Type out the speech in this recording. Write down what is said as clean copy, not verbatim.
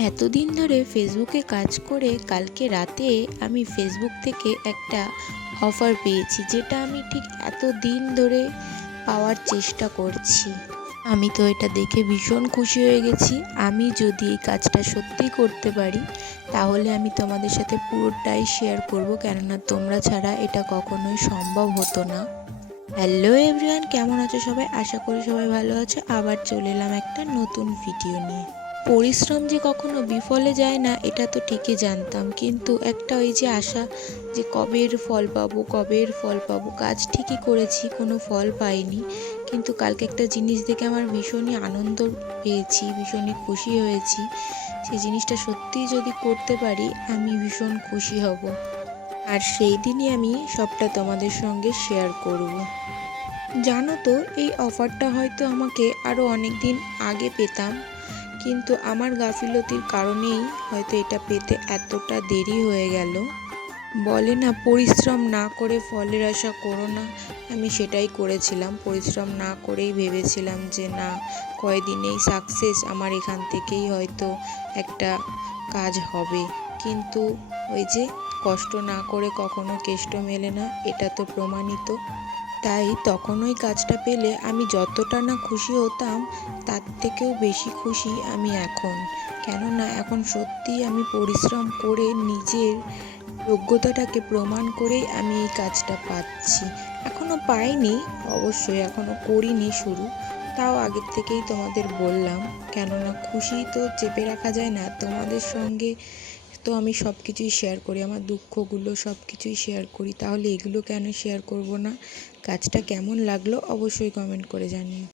এতদিন ধরে ফেসবুকে কাজ করে কালকে রাতে আমি ফেসবুক থেকে একটা অফার পেয়েছি, যেটা আমি ঠিক এতদিন ধরে পাওয়ার চেষ্টা করছি। আমি তো এটা দেখে ভীষণ খুশি হয়ে গেছি। আমি যদি এই কাজটা সত্যি করতে পারি তাহলে আমি তোমাদের সাথে পুরোটাই শেয়ার করব, কেননা তোমরা ছাড়া এটা কখনোই সম্ভব হতো না। হ্যালো এভরিওয়ান, কেমন আছো সবাই? আশা করি সবাই ভালো আছো। আবার চলে এলাম একটা নতুন ভিডিও নিয়ে। পরিশ্রম যে কখনো বিফলে যায় না এটা তো ঠিকই জানতাম, কিন্তু একটা ওই যে আশা যে কবে এর ফল পাবো, কবে এর ফল পাবো। কাজ ঠিকই করেছি, কোনো ফল পাইনি, কিন্তু কালকে একটা জিনিস দেখে আমার ভীষণই আনন্দ পেয়েছি, ভীষণই খুশি হয়েছি। সেই জিনিসটা সত্যিই যদি করতে পারি আমি ভীষণ খুশি হব, আর সেই দিনই আমি সবটা তোমাদের সঙ্গে শেয়ার করব। জানো তো, এই অফারটা হয়তো আমাকে আরও অনেক দিন আগে পেতাম, কিন্তু আমার গাফিলতির কারণেই হয়তো এটা পেতে এতটা দেরি হয়ে গেল। বলে না, পরিশ্রম না করে ফলের আশা করো না। আমি সেটাই করেছিলাম, পরিশ্রম না করেই ভেবেছিলাম যে না, কয়দিনেই সাকসেস আমার এখান থেকেই হয়তো একটা কাজ হবে। কিন্তু ওই যে কষ্ট না করে কখনো কেষ্ট মেলে না, এটা তো প্রমাণিত। তাই তখন ওই কাজটা পেলে আমি যতটা না খুশি হতাম, তার থেকেও বেশি খুশি আমি এখন। কেননা এখন সত্যিই আমি পরিশ্রম করে নিজের যোগ্যতাটাকে প্রমাণ করেই আমি এই কাজটা পাচ্ছি। এখনও পাইনি, অবশ্যই এখনও করিনি শুরু, তাও আগের থেকেই তোমাদের বললাম। কেননা খুশি তো চেপে রাখা যায় না। তোমাদের সঙ্গে তো আমি সব কিছুই শেয়ার করি, আমার দুঃখগুলো সব কিছুই শেয়ার করি, তাহলে এগুলো কেন শেয়ার করব না? কাজটা কেমন লাগলো অবশ্যই কমেন্ট করে জানিও।